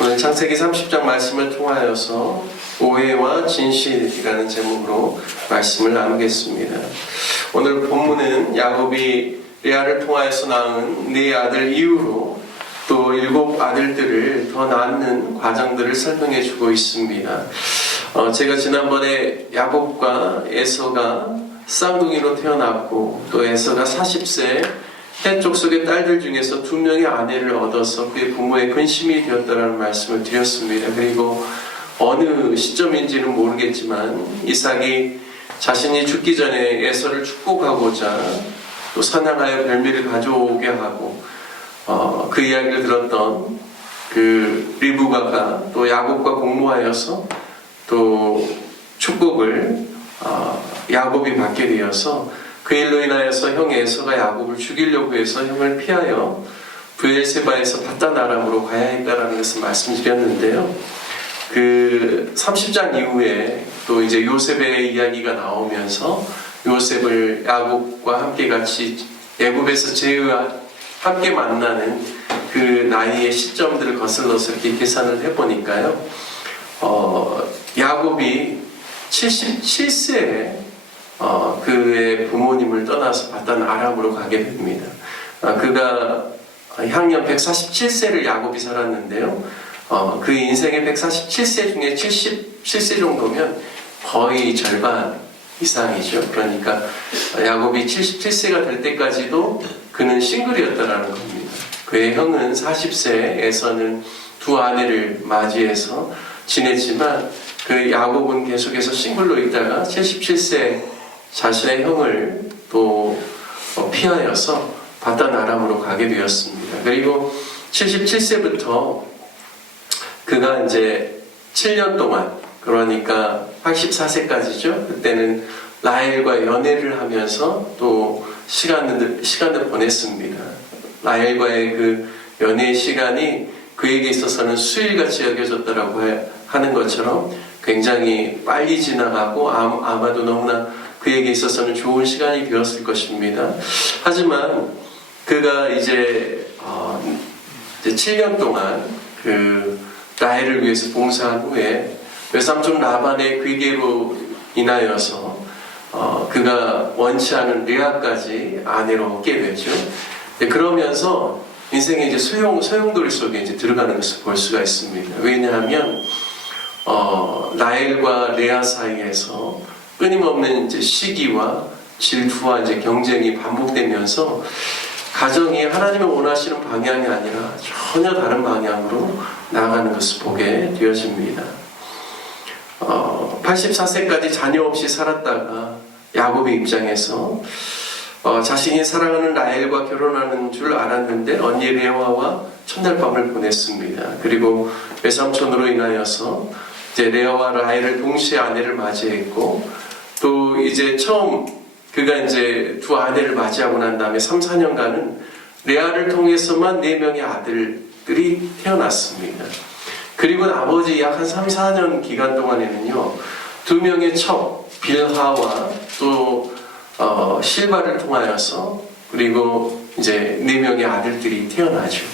오늘 창세기 30장 말씀을 통하여서 오해와 진실이라는 제목으로 말씀을 나누겠습니다. 오늘 본문은 야곱이 레아를 통하여서 낳은 네 아들 이후로 또 7 아들들을 더 낳는 과정들을 설명해 주고 있습니다. 제가 지난번에 야곱과 에서가 쌍둥이로 태어났고 또 에서가 40세 헷 족속의 딸들 중에서 2명의 아내를 얻어서 그의 부모의 근심이 되었다라는 말씀을 드렸습니다. 그리고 어느 시점인지는 모르겠지만 이삭이 자신이 죽기 전에 에서를 축복하고자 또 사냥하여 별미를 가져오게 하고 그 이야기를 들었던 그 리브가가 또 야곱과 공모하여서 또 축복을 야곱이 받게 되어서 그 일로 인하여서 형 에서가 야곱을 죽이려고 해서 형을 피하여 브엘세바에서 바단 아람으로 가야 했다라는 것을 말씀드렸는데요. 그 30장 이후에 또 이제 요셉의 이야기가 나오면서 요셉을 야곱과 함께 같이 애굽에서 제의와 함께 만나는 그 나이의 시점들을 거슬러서 이렇게 계산을 해보니까요. 야곱이 77세에 그의 부모님을 떠나서 바단 아람으로 가게 됩니다. 그가 향년 147세를 야곱이 살았는데요. 그 인생의 147세 중에 77세 정도면 거의 절반 이상이죠. 그러니까 야곱이 77세가 될 때까지도 그는 싱글이었다라는 겁니다. 그의 형은 40세에서는 2 아내를 맞이해서 지냈지만 그 야곱은 계속해서 싱글로 있다가 77세 자신의 형을 또 피하여서 바단 아람으로 가게 되었습니다. 그리고 77세부터 그가 이제 7년 동안, 그러니까 84세까지죠. 그때는 라헬과 연애를 하면서 또 시간을 보냈습니다. 라헬과의 그 연애의 시간이 그에게 있어서는 수일같이 여겨졌다라고 하는 것처럼 굉장히 빨리 지나가고 아마도 너무나 그에게 있어서는 좋은 시간이 되었을 것입니다. 하지만 그가 이제 7년 동안 그 라헬을 위해서 봉사한 후에 외삼촌 라반의 귀계로 인하여서 그가 원치 않은 레아까지 아내로 얻게 되죠. 그러면서 인생의 이제 소용돌이 속에 이제 들어가는 것을 볼 수가 있습니다. 왜냐하면 라헬과 레아 사이에서 끊임없는 이제 시기와 질투와 이제 경쟁이 반복되면서 가정이 하나님이 원하시는 방향이 아니라 전혀 다른 방향으로 나아가는 것을 보게 되어집니다. 84세까지 자녀 없이 살았다가 야곱의 입장에서 자신이 사랑하는 라헬과 결혼하는 줄 알았는데 언니 레아와 첫날 밤을 보냈습니다. 그리고 외삼촌으로 인하여서 이제 레아와 라헬을 동시에 아내를 맞이했고 또 이제 처음 그가 이제 2 아내를 맞이하고 난 다음에 3, 4년간은 레아를 통해서만 4명의 아들들이 태어났습니다. 그리고 나머지 약 한 3, 4년 기간 동안에는요 2명의 첩 빌하와 또 실바를 통하여서 그리고 이제 4명의 아들들이 태어나죠.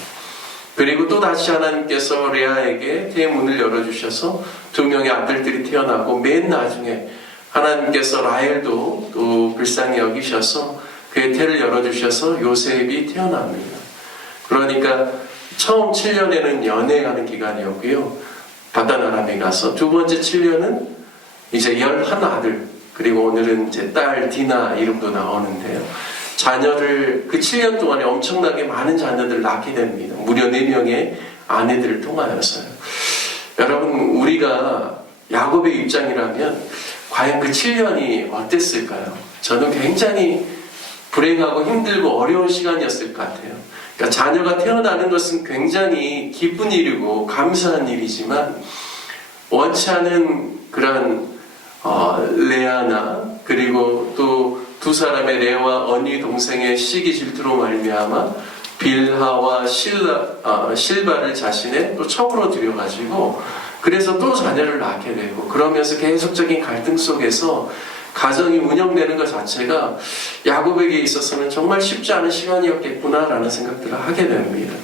그리고 또 다시 하나님께서 레아에게 태문을 열어주셔서 2명의 아들들이 태어나고 맨 나중에 하나님께서 라헬도 또 불쌍히 여기셔서 그의 태를 열어주셔서 요셉이 태어납니다. 그러니까 처음 7년에는 연애하는 기간이었고요. 바단 아람에 가서 2번째 7년은 이제 11아들, 그리고 오늘은 이제 딸 디나 이름도 나오는데요. 자녀를 그 7년 동안에 엄청나게 많은 자녀들을 낳게 됩니다. 무려 4명의 아내들을 통하여서요. 여러분, 우리가 야곱의 입장이라면 과연 그 7년이 어땠을까요? 저는 굉장히 불행하고 힘들고 어려운 시간이었을 것 같아요. 그러니까 자녀가 태어나는 것은 굉장히 기쁜 일이고 감사한 일이지만 원치 않은 그런 레아나 그리고 또 2 사람의 레아와 언니 동생의 시기 질투로 말미암아 빌하와 실바를 자신의 또 첩으로 들여가지고 그래서 또 자녀를 낳게 되고 그러면서 계속적인 갈등 속에서 가정이 운영되는 것 자체가 야곱에게 있어서는 정말 쉽지 않은 시간이었겠구나라는 생각들을 하게 됩니다.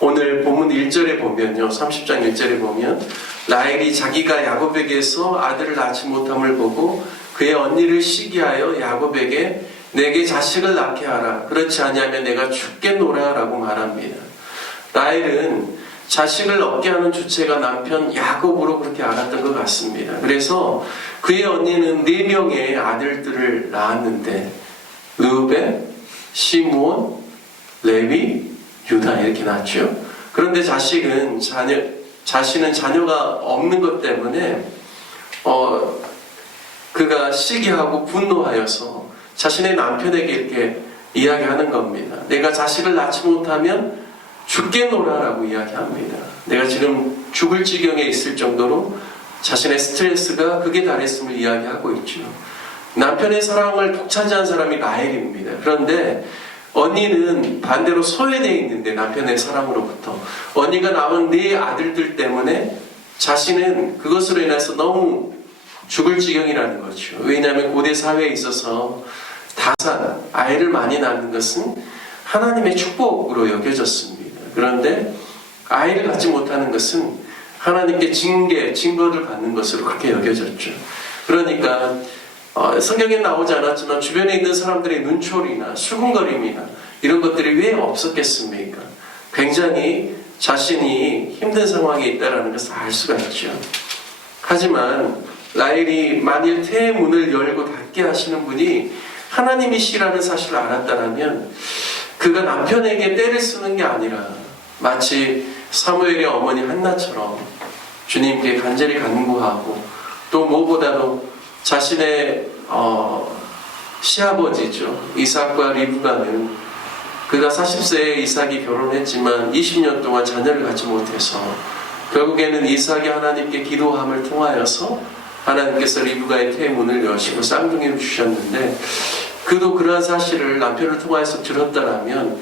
오늘 본문 1절에 보면요, 30장 1절에 보면 라헬이 자기가 야곱에게서 아들을 낳지 못함을 보고 그의 언니를 시기하여 야곱에게 내게 자식을 낳게 하라. 그렇지 아니하면 내가 죽겠노라 라고 말합니다. 라헬은 자식을 얻게 하는 주체가 남편 야곱으로 그렇게 알았던 것 같습니다. 그래서 그의 언니는 4명의 아들들을 낳았는데 르우벤, 시므온, 레위, 유다 이렇게 낳았죠. 그런데 자신은 자녀가 없는 것 때문에 그가 시기하고 분노하여서 자신의 남편에게 이렇게 이야기하는 겁니다. 내가 자식을 낳지 못하면 죽겠노라라고 이야기합니다. 내가 지금 죽을 지경에 있을 정도로 자신의 스트레스가 극에 달했음을 이야기하고 있죠. 남편의 사랑을 독차지한 사람이 라헬입니다. 그런데 언니는 반대로 소외되어 있는데 남편의 사랑으로부터 언니가 낳은 4 아들들 때문에 자신은 그것으로 인해서 너무 죽을 지경이라는 거죠. 왜냐하면 고대 사회에 있어서 다산, 아이를 많이 낳는 것은 하나님의 축복으로 여겨졌습니다. 그런데 아이를 갖지 못하는 것은 하나님께 징벌을 받는 것으로 그렇게 여겨졌죠. 그러니까 성경에 나오지 않았지만 주변에 있는 사람들의 눈초리나 수군거림이나 이런 것들이 왜 없었겠습니까? 굉장히 자신이 힘든 상황에 있다는 것을 알 수가 있죠. 하지만 라헬이 만일 태의 문을 열고 닫게 하시는 분이 하나님이시라는 사실을 알았다면 그가 남편에게 때를 쓰는 게 아니라 마치 사무엘의 어머니 한나처럼 주님께 간절히 간구하고 또 무엇보다도 자신의 시아버지죠. 이삭과 리브가는 그가 40세에 이삭이 결혼했지만 20년 동안 자녀를 갖지 못해서 결국에는 이삭이 하나님께 기도함을 통하여서 하나님께서 리브가의 태의 문을 여시고 쌍둥이를 주셨는데 그도 그러한 사실을 남편을 통하여서 들었다라면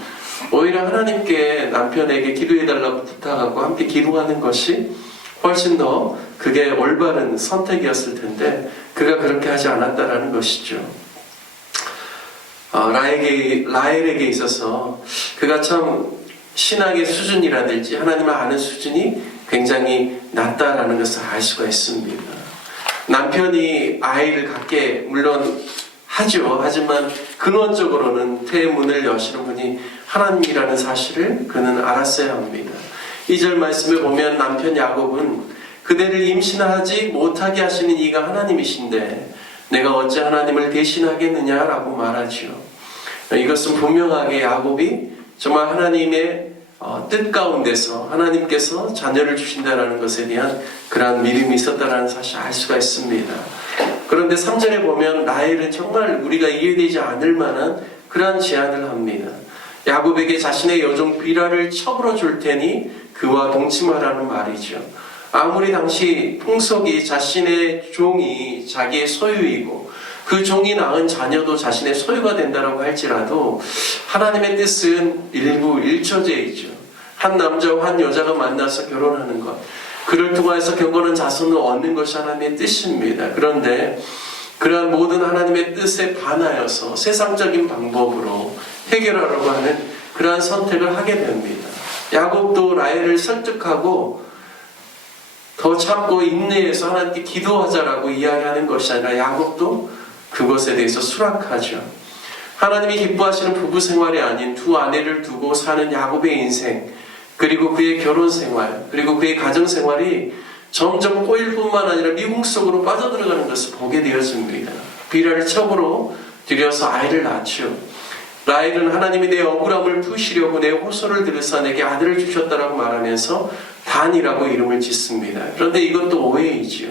오히려 하나님께 남편에게 기도해달라고 부탁하고 함께 기도하는 것이 훨씬 더 그게 올바른 선택이었을 텐데 그가 그렇게 하지 않았다라는 것이죠. 라헬에게 있어서 그가 참 신앙의 수준이라든지 하나님을 아는 수준이 굉장히 낮다라는 것을 알 수가 있습니다. 남편이 아이를 갖게 물론 하죠. 하지만 근원적으로는 태의 문을 여시는 분이 하나님이라는 사실을 그는 알았어야 합니다. 2절 말씀을 보면 남편 야곱은 그대를 임신하지 못하게 하시는 이가 하나님이신데 내가 어찌 하나님을 대신하겠느냐라고 말하죠. 이것은 분명하게 야곱이 정말 하나님의 뜻 가운데서 하나님께서 자녀를 주신다는 것에 대한 그러한 믿음이 있었다는 사실을 알 수가 있습니다. 그런데 3절에 보면 라헬은 정말 우리가 이해되지 않을 만한 그러한 제안을 합니다. 야곱에게 자신의 여종 비라를 처불어 줄 테니 그와 동침하라는 말이죠. 아무리 당시 풍속이 자신의 종이 자기의 소유이고 그 종이 낳은 자녀도 자신의 소유가 된다고 할지라도 하나님의 뜻은 일부 일처제이죠. 한 남자와 한 여자가 만나서 결혼하는 것, 그를 통해서 경건한 자손을 얻는 것이 하나님의 뜻입니다. 그런데 그러한 모든 하나님의 뜻에 반하여서 세상적인 방법으로 해결하려고 하는 그러한 선택을 하게 됩니다. 야곱도 라헬을 설득하고 더 참고 인내해서 하나님께 기도하자라고 이야기하는 것이 아니라 야곱도 그것에 대해서 수락하죠. 하나님이 기뻐하시는 부부 생활이 아닌 2 아내를 두고 사는 야곱의 인생, 그리고 그의 결혼 생활, 그리고 그의 가정 생활이 점점 꼬일 뿐만 아니라 미궁 속으로 빠져들어가는 것을 보게 되어집니다. 비라를 첩으로 들여서 아이를 낳죠. 라헬은 하나님이 내 억울함을 푸시려고 내 호소를 들으사 내게 아들을 주셨다라고 말하면서 단이라고 이름을 짓습니다. 그런데 이것도 오해이지요.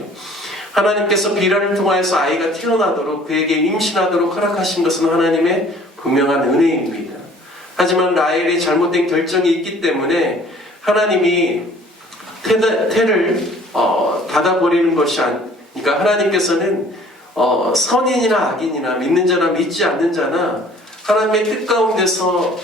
하나님께서 비라를 통하여서 아이가 태어나도록 그에게 임신하도록 허락하신 것은 하나님의 분명한 은혜입니다. 하지만 라헬의 잘못된 결정이 있기 때문에 하나님이 태를 닫아버리는 것이 아니니까 하나님께서는 선인이나 악인이나 믿는 자나 믿지 않는 자나 하나님의 뜻 가운데서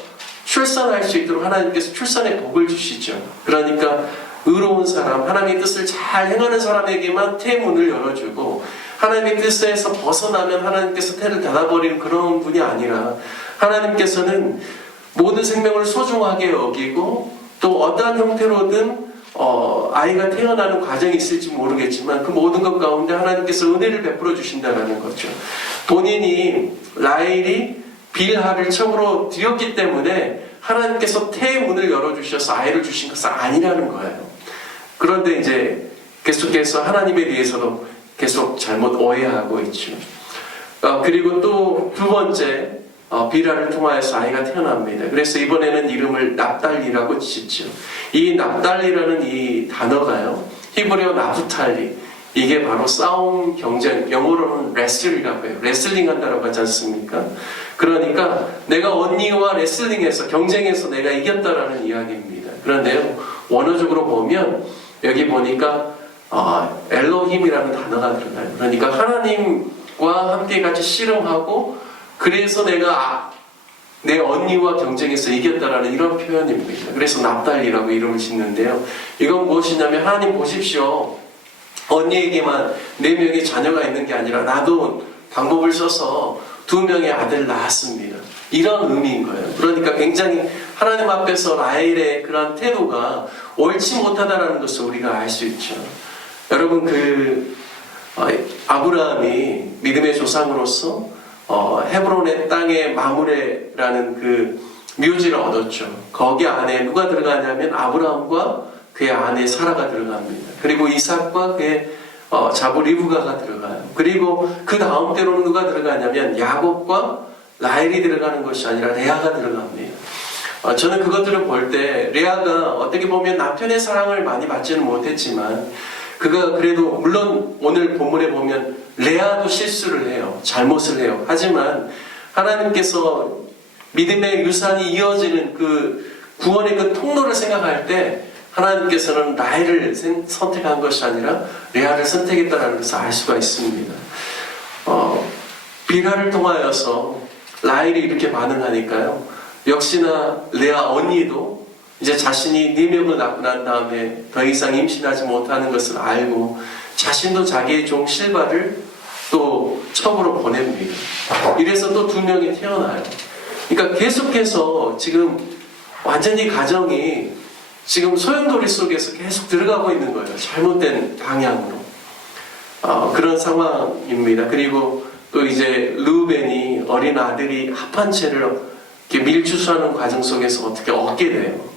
출산할 수 있도록 하나님께서 출산의 복을 주시죠. 그러니까 의로운 사람, 하나님의 뜻을 잘 행하는 사람에게만 태 문을 열어주고 하나님의 뜻에서 벗어나면 하나님께서 태를 닫아버리는 그런 분이 아니라 하나님께서는 모든 생명을 소중하게 여기고 또 어떠한 형태로든 아이가 태어나는 과정이 있을지 모르겠지만 그 모든 것 가운데 하나님께서 은혜를 베풀어 주신다는 거죠. 본인이 라헬이 빌하를 첩으로 드렸기 때문에 하나님께서 태의 문을 열어주셔서 아이를 주신 것은 아니라는 거예요. 그런데 이제 계속해서 하나님에 대해서도 계속 잘못 오해하고 있죠. 그리고 또 두 번째, 빌하를 통하여서 아이가 태어납니다. 그래서 이번에는 이름을 납달리라고 짓죠. 이 납달리라는 이 단어가요, 히브리어 나프탈리, 이게 바로 싸움, 경쟁, 영어로는 레슬이라고 해요. 레슬링 한다고 하지 않습니까? 그러니까 내가 언니와 레슬링해서, 경쟁해서 내가 이겼다라는 이야기입니다. 그런데요, 원어적으로 보면 여기 보니까 엘로힘이라는 단어가 들어가요. 그러니까 하나님과 함께 같이 씨름하고 그래서 내가 내 언니와 경쟁해서 이겼다라는 이런 표현입니다. 그래서 납달리라고 이름을 짓는데요. 이건 무엇이냐면, 하나님 보십시오. 언니에게만 4명의 자녀가 있는 게 아니라 나도 방법을 써서 2명의 아들을 낳았습니다. 이런 의미인 거예요. 그러니까 굉장히 하나님 앞에서 라헬의 그런 태도가 옳지 못하다는 것을 우리가 알 수 있죠. 여러분, 아브라함이 믿음의 조상으로서 헤브론의 땅에 마므레라는 그 묘지를 얻었죠. 거기 안에 누가 들어가냐면 아브라함과 그의 아내 사라가 들어갑니다. 그리고 이삭과 그의 자부 리브가가 들어가요. 그리고 그 다음 때로는 누가 들어가냐면 야곱과 라헬이 들어가는 것이 아니라 레아가 들어갑니다. 저는 그것들을 볼 때 레아가 어떻게 보면 남편의 사랑을 많이 받지는 못했지만, 그가 그래도 물론 오늘 본문에 보면 레아도 실수를 해요. 잘못을 해요. 하지만 하나님께서 믿음의 유산이 이어지는 그 구원의 그 통로를 생각할 때 하나님께서는 라헬을 선택한 것이 아니라 레아를 선택했다는 것을 알 수가 있습니다. 빌하를 통하여서 라헬이 이렇게 반응하니까요, 역시나 레아 언니도 이제 자신이 4명을 낳고 난 다음에 더 이상 임신하지 못하는 것을 알고 자신도 자기의 종 실바를 또 첩으로 보냅니다. 이래서 또 2명이 태어나요. 그러니까 계속해서 지금 완전히 가정이 지금 소용돌이 속에서 계속 들어가고 있는 거예요. 잘못된 방향으로. 그런 상황입니다. 그리고 또 이제 르우벤이 어린 아들이 합한 채를 이렇게 밀주수하는 과정 속에서 어떻게 얻게 돼요.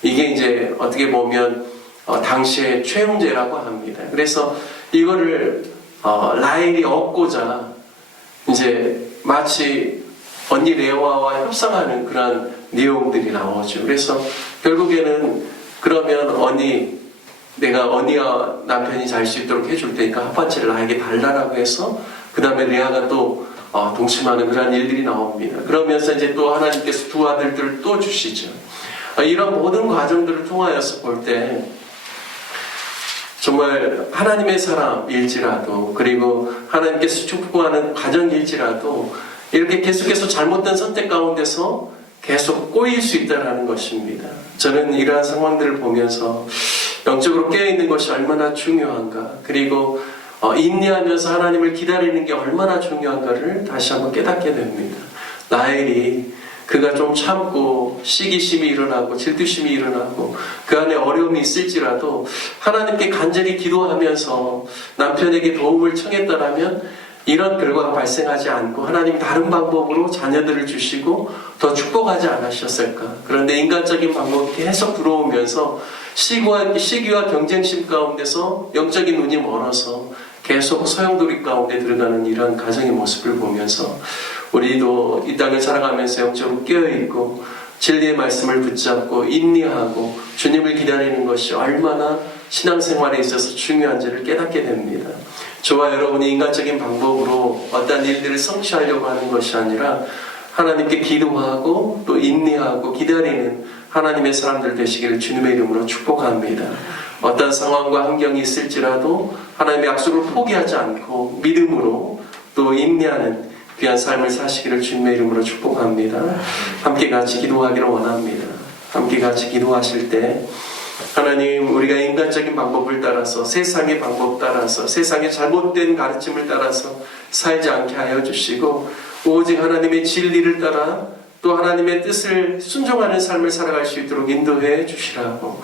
이게 이제 어떻게 보면 당시의 최형제라고 합니다. 그래서 이거를 라헬이 얻고자 이제 마치 언니 레아와 협상하는 그런 내용들이 나오죠. 그래서 결국에는 그러면 내가 언니와 남편이 잘 수 있도록 해줄 테니까 합판체를 나에게 달라라고 해서 그 다음에 레아가 또 동침하는 그런 일들이 나옵니다. 그러면서 이제 또 하나님께서 2 아들들을 또 주시죠. 이런 모든 과정들을 통하여서 볼 때 정말 하나님의 사람일지라도, 그리고 하나님께서 축복하는 가정일지라도 이렇게 계속해서 잘못된 선택 가운데서 계속 꼬일 수 있다는 것입니다. 저는 이러한 상황들을 보면서 영적으로 깨어있는 것이 얼마나 중요한가, 그리고 인내하면서 하나님을 기다리는 게 얼마나 중요한가를 다시 한번 깨닫게 됩니다. 라헬이 그가 좀 참고 시기심이 일어나고 질투심이 일어나고 그 안에 어려움이 있을지라도 하나님께 간절히 기도하면서 남편에게 도움을 청했다라면 이런 결과가 발생하지 않고 하나님이 다른 방법으로 자녀들을 주시고 더 축복하지 않으셨을까. 그런데 인간적인 방법이 계속 들어오면서 시기와 경쟁심 가운데서 영적인 눈이 멀어서 계속 소용돌이 가운데 들어가는 이런 가정의 모습을 보면서 우리도 이 땅을 살아가면서 영적으로 깨어있고 진리의 말씀을 붙잡고 인내하고 주님을 기다리는 것이 얼마나 신앙생활에 있어서 중요한지를 깨닫게 됩니다. 저와 여러분이 인간적인 방법으로 어떤 일들을 성취하려고 하는 것이 아니라 하나님께 기도하고 또 인내하고 기다리는 하나님의 사람들 되시기를 주님의 이름으로 축복합니다. 어떤 상황과 환경이 있을지라도 하나님의 약속을 포기하지 않고 믿음으로 또 인내하는 귀한 삶을 사시기를 주님의 이름으로 축복합니다. 함께 같이 기도하기를 원합니다. 함께 같이 기도하실 때 하나님, 우리가 인간적인 방법을 따라서 세상의 방법 따라서 세상의 잘못된 가르침을 따라서 살지 않게 하여 주시고 오직 하나님의 진리를 따라 또 하나님의 뜻을 순종하는 삶을 살아갈 수 있도록 인도해 주시라고,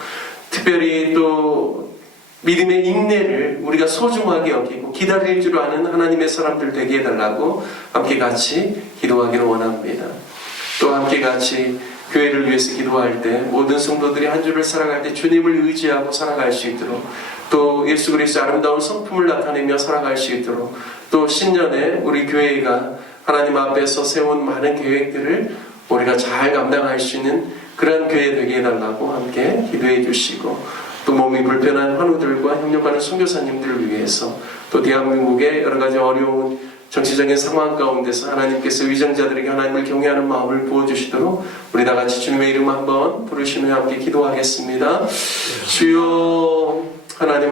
특별히 또 믿음의 인내를 우리가 소중하게 여기고 기다릴 줄 아는 하나님의 사람들 되게 해달라고 함께 같이 기도하기를 원합니다. 또 함께 같이 교회를 위해서 기도할 때 모든 성도들이 한 주를 살아갈 때 주님을 의지하고 살아갈 수 있도록, 또 예수 그리스도의 아름다운 성품을 나타내며 살아갈 수 있도록, 또 신년에 우리 교회가 하나님 앞에서 세운 많은 계획들을 우리가 잘 감당할 수 있는 그런 교회 되게 해달라고 함께 기도해 주시고, 또 몸이 불편한 환우들과 협력하는 선교사님들을 위해서, 또 대한민국의 여러 가지 어려운 정치적인 상황 가운데서 하나님께서 위정자들에게 하나님을 경외하는 마음을 부어주시도록 우리 다 같이 주님의 이름 한번 부르시며 함께 기도하겠습니다. 주여, 하나님